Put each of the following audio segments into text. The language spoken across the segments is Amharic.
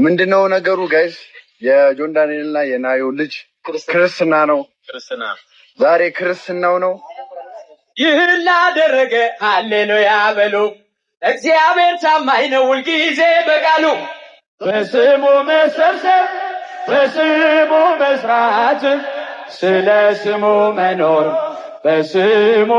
ምንድነው ነገሩ ጋይስ? የጆን ዳንኤልና የናዮ ልጅ ክርስትና ነው። ዛሬ ክርስትናው ነው። ይህን ላደረገ ሃሌሉያ በሉ። እግዚአብሔር ታማኝ ነው ሁልጊዜ በቃሉ። በስሙ መሰብሰብ፣ በስሙ መስራት፣ ስለ ስሙ መኖር በስሙ።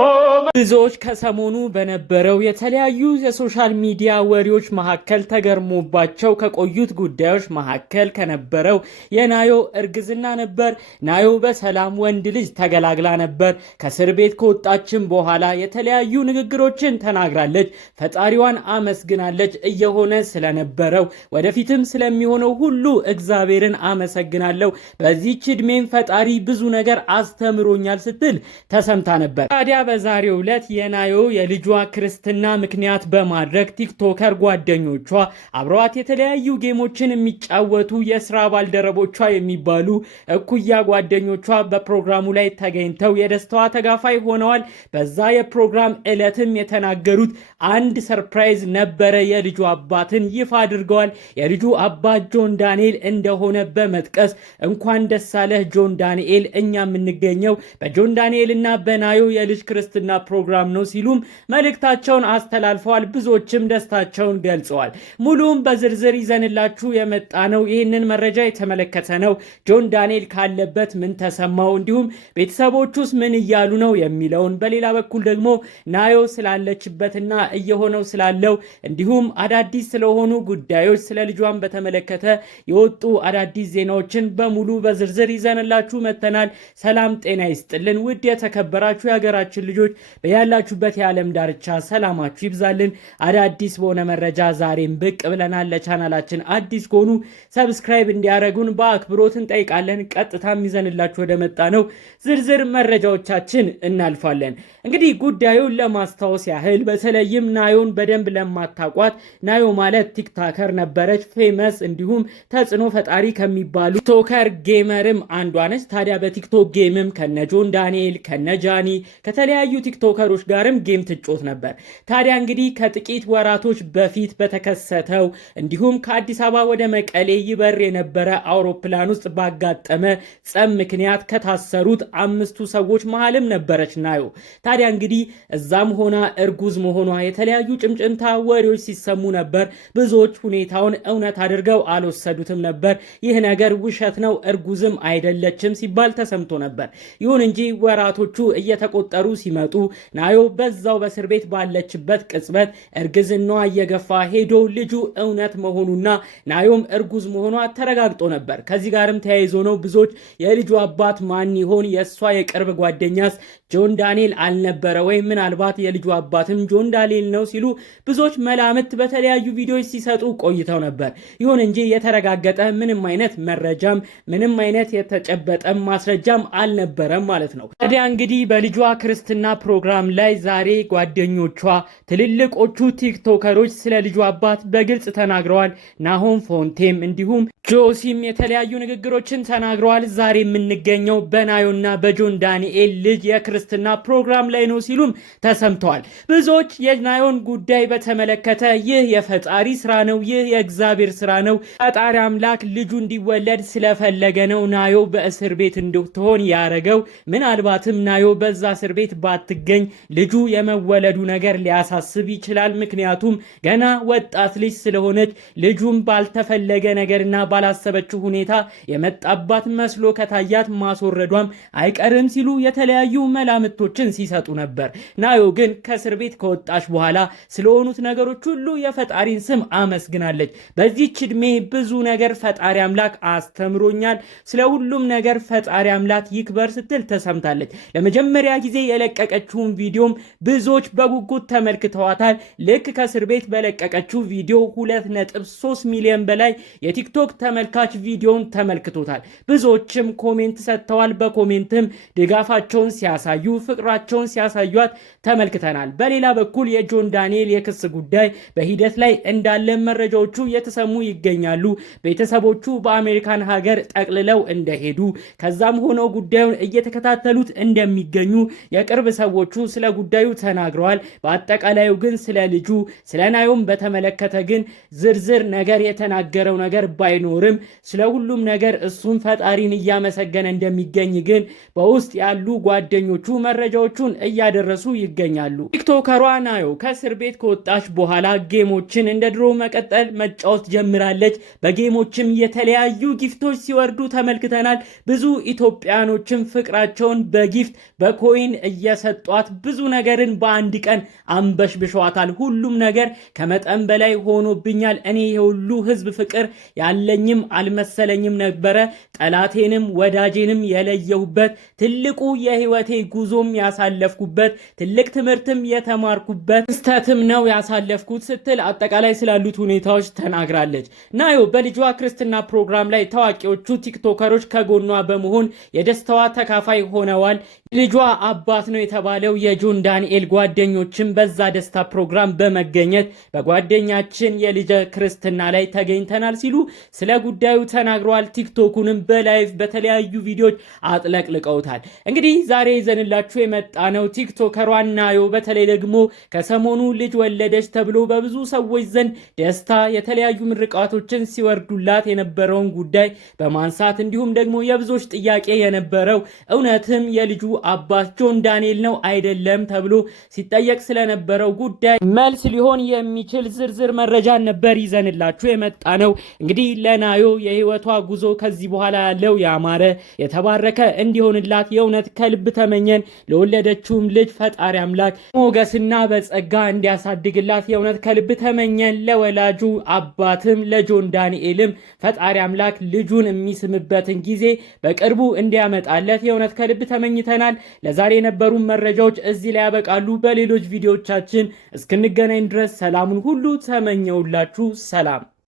ብዙዎች ከሰሞኑ በነበረው የተለያዩ የሶሻል ሚዲያ ወሬዎች መካከል ተገርሞባቸው ከቆዩት ጉዳዮች መካከል ከነበረው የናዮ እርግዝና ነበር። ናዮ በሰላም ወንድ ልጅ ተገላግላ ነበር። ከእስር ቤት ከወጣችን በኋላ የተለያዩ ንግግሮችን ተናግራለች። ፈጣሪዋን አመስግናለች። እየሆነ ስለነበረው ወደፊትም ስለሚሆነው ሁሉ እግዚአብሔርን አመሰግናለሁ። በዚህች ዕድሜም ፈጣሪ ብዙ ነገር አስተምሮኛል ስትል ሰምታ ነበር። ታዲያ በዛሬው ዕለት የናዮ የልጇ ክርስትና ምክንያት በማድረግ ቲክቶከር ጓደኞቿ አብረዋት የተለያዩ ጌሞችን የሚጫወቱ የስራ ባልደረቦቿ የሚባሉ እኩያ ጓደኞቿ በፕሮግራሙ ላይ ተገኝተው የደስታዋ ተጋፋይ ሆነዋል። በዛ የፕሮግራም ዕለትም የተናገሩት አንድ ሰርፕራይዝ ነበረ። የልጁ አባትን ይፋ አድርገዋል። የልጁ አባት ጆን ዳንኤል እንደሆነ በመጥቀስ እንኳን ደስ አለህ ጆን ዳንኤል፣ እኛ የምንገኘው በጆን ዳንኤል እና በናዮ የልጅ ክርስትና ፕሮግራም ነው ሲሉም መልእክታቸውን አስተላልፈዋል። ብዙዎችም ደስታቸውን ገልጸዋል። ሙሉም በዝርዝር ይዘንላችሁ የመጣ ነው። ይህንን መረጃ የተመለከተ ነው። ጆን ዳንኤል ካለበት ምን ተሰማው፣ እንዲሁም ቤተሰቦቹስ ምን እያሉ ነው የሚለውን፣ በሌላ በኩል ደግሞ ናዮ ስላለችበትና እየሆነው ስላለው እንዲሁም አዳዲስ ስለሆኑ ጉዳዮች ስለ ልጇን በተመለከተ የወጡ አዳዲስ ዜናዎችን በሙሉ በዝርዝር ይዘንላችሁ መተናል። ሰላም ጤና ይስጥልን ውድ የተከበራችሁ የሀገራችን ልጆች በያላችሁበት የዓለም ዳርቻ ሰላማችሁ ይብዛልን። አዳዲስ በሆነ መረጃ ዛሬም ብቅ ብለናል። ለቻናላችን አዲስ ከሆኑ ሰብስክራይብ እንዲያደርጉን በአክብሮት እንጠይቃለን። ቀጥታም ይዘንላችሁ ወደ መጣ ነው ዝርዝር መረጃዎቻችን እናልፋለን። እንግዲህ ጉዳዩን ለማስታወስ ያህል በተለይም ናዮን በደንብ ለማታቋት፣ ናዮ ማለት ቲክቶከር ነበረች። ፌመስ እንዲሁም ተጽዕኖ ፈጣሪ ከሚባሉ ቲክቶከር ጌመርም አንዷ ነች። ታዲያ በቲክቶክ ጌምም ከነ ጆን ዳንኤል ከነ ጃኒ ከተለያዩ ቲክቶከሮች ጋርም ጌም ትጮት ነበር። ታዲያ እንግዲህ ከጥቂት ወራቶች በፊት በተከሰተው እንዲሁም ከአዲስ አበባ ወደ መቀሌ ይበር የነበረ አውሮፕላን ውስጥ ባጋጠመ ጸብ ምክንያት ከታሰሩት 5 ሰዎች መሃልም ነበረች ናዮ። ታዲያ እንግዲህ እዛም ሆና እርጉዝ መሆኗ የተለያዩ ጭምጭምታ ወሬዎች ሲሰሙ ነበር። ብዙዎች ሁኔታውን እውነት አድርገው አልወሰዱትም ነበር። ይህ ነገር ውሸት ነው፣ እርጉዝም አይደለችም ሲባል ተሰምቶ ነበር። ይሁን እንጂ ወራቶቹ እየተቆጠሩ ሲመጡ ናዮ በዛው በእስር ቤት ባለችበት ቅጽበት እርግዝናዋ እየገፋ ሄዶ ልጁ እውነት መሆኑና ናዮም እርጉዝ መሆኗ ተረጋግጦ ነበር። ከዚህ ጋርም ተያይዞ ነው ብዙዎች የልጁ አባት ማን ይሆን፣ የእሷ የቅርብ ጓደኛስ ጆን ዳንኤል አልነበረ ወይ፣ ምናልባት የልጁ አባትም ጆን ዳንኤል ነው ሲሉ ብዙዎች መላምት በተለያዩ ቪዲዮዎች ሲሰጡ ቆይተው ነበር። ይሁን እንጂ የተረጋገጠ ምንም አይነት መረጃም ምንም አይነት የተጨበጠ ማስረጃም አልነበረም ማለት ነው። ታዲያ እንግዲህ በልጇ ክርስትና ፕሮግራም ላይ ዛሬ ጓደኞቿ ትልልቆቹ ቲክቶከሮች ስለ ልጇ አባት በግልጽ ተናግረዋል። ናሆም ፎንቴም እንዲሁም ጆሲም የተለያዩ ንግግሮችን ተናግረዋል። ዛሬ የምንገኘው በናዮና በጆን ዳንኤል ልጅ የክርስትና ፕሮግራም ላይ ነው ሲሉም ተሰምተዋል። ብዙዎች የናዮን ጉዳይ በተመለከተ ይህ የፈጣሪ ስራ ነው፣ ይህ የእግዚአብሔር ስራ ነው፣ ፈጣሪ አምላክ ልጁ እንዲወለድ ስለፈለገ ነው ናዮ በእስር ቤት እንድትሆን ያረገው። ምናልባትም ናዮ በዛ እስር ቤት ባትገኝ ልጁ የመወለዱ ነገር ሊያሳስብ ይችላል። ምክንያቱም ገና ወጣት ልጅ ስለሆነች ልጁም ባልተፈለገ ነገርና ባላሰበችው ሁኔታ የመጣባት መስሎ ከታያት ማስወረዷም አይቀርም ሲሉ የተለያዩ መላምቶችን ሲሰጡ ነበር። ናዮ ግን ከእስር ቤት ከወጣች በኋላ ስለሆኑት ነገሮች ሁሉ የፈጣሪን ስም አመስግናለች። በዚህች ዕድሜ ብዙ ነገር ፈጣሪ አምላክ አስተምሮኛል፣ ስለ ሁሉም ነገር ፈጣሪ አምላክ ይክበር ስትል ተሰምታለች። ለመጀመሪያ ጊዜ የለቀቀችውን ቪዲዮም ብዙዎች በጉጉት ተመልክተዋታል። ልክ ከእስር ቤት በለቀቀችው ቪዲዮ 2.3 ሚሊዮን በላይ የቲክቶክ ተመልካች ቪዲዮን ተመልክቶታል። ብዙዎችም ኮሜንት ሰጥተዋል። በኮሜንትም ድጋፋቸውን ሲያሳዩ ፍቅራቸውን ሲያሳዩት ተመልክተናል። በሌላ በኩል የጆን ዳንኤል የክስ ጉዳይ በሂደት ላይ እንዳለ መረጃዎቹ የተሰሙ ይገኛሉ። ቤተሰቦቹ በአሜሪካን ሀገር ጠቅልለው እንደሄዱ ከዛም ሆነው ጉዳዩን እየተከታተሉት እንደሚ እንደሚገኙ የቅርብ ሰዎቹ ስለ ጉዳዩ ተናግረዋል። በአጠቃላዩ ግን ስለ ልጁ ስለ ናዮም በተመለከተ ግን ዝርዝር ነገር የተናገረው ነገር ባይኖርም ስለ ሁሉም ነገር እሱም ፈጣሪን እያመሰገነ እንደሚገኝ ግን በውስጥ ያሉ ጓደኞቹ መረጃዎቹን እያደረሱ ይገኛሉ። ቲክቶከሯ ናዮ ከእስር ቤት ከወጣች በኋላ ጌሞችን እንደ ድሮ መቀጠል መጫወት ጀምራለች። በጌሞችም የተለያዩ ጊፍቶች ሲወርዱ ተመልክተናል። ብዙ ኢትዮጵያኖችም ፍቅራቸውን በጊፍት በኮይን እየሰጧት ብዙ ነገርን በአንድ ቀን አንበሽብሸዋታል። ሁሉም ነገር ከመጠን በላይ ሆኖብኛል። እኔ የሁሉ ህዝብ ፍቅር ያለኝም አልመሰለኝም ነበረ። ጠላቴንም ወዳጄንም የለየሁበት ትልቁ የህይወቴ ጉዞም ያሳለፍኩበት ትልቅ ትምህርትም የተማርኩበት ክስተትም ነው ያሳለፍኩት ስትል አጠቃላይ ስላሉት ሁኔታዎች ተናግራለች። ናዮ በልጇ ክርስትና ፕሮግራም ላይ ታዋቂዎቹ ቲክቶከሮች ከጎኗ በመሆን የደስታዋ ተካፋይ ሆነዋል። ልጇ አባት ነው የተባለው የጆን ዳንኤል ጓደኞችም በዛ ደስታ ፕሮግራም በመገኘት በጓደኛችን የልጅ ክርስትና ላይ ተገኝተናል ሲሉ ስለ ጉዳዩ ተናግረዋል። ቲክቶኩንም በላይቭ በተለያዩ ቪዲዮዎች አጥለቅልቀውታል። እንግዲህ ዛሬ ይዘንላችሁ የመጣ ነው ቲክቶከሯ ናዮ በተለይ ደግሞ ከሰሞኑ ልጅ ወለደች ተብሎ በብዙ ሰዎች ዘንድ ደስታ የተለያዩ ምርቃቶችን ሲወርዱላት የነበረውን ጉዳይ በማንሳት እንዲሁም ደግሞ የብዙዎች ጥያቄ የነበረው እውነትም የልጁ አባት ጆን ዳንኤል ነው አይደለም ተብሎ ሲጠየቅ ስለነበረው ጉዳይ መልስ ሊሆን የሚችል ዝርዝር መረጃ ነበር ይዘንላችሁ የመጣ ነው። እንግዲህ ለናዮ የህይወቷ ጉዞ ከዚህ በኋላ ያለው ያማረ የተባረከ እንዲሆንላት የእውነት ከልብ ተመኘን። ለወለደችውም ልጅ ፈጣሪ አምላክ ሞገስና በጸጋ እንዲያሳድግላት የእውነት ከልብ ተመኘን። ለወላጁ አባትም ለጆን ዳንኤልም ፈጣሪ አምላክ ልጁን የሚስምበትን ጊዜ በቅርቡ እንዲያመጣለት የእውነት ከልብ ተመኝተናል። ለዛሬ የነበሩ መረጃዎች እዚህ ላይ ያበቃሉ። በሌሎች ቪዲዮዎቻችን እስክንገናኝ ድረስ ሰላሙን ሁሉ ተመኘውላችሁ። ሰላም።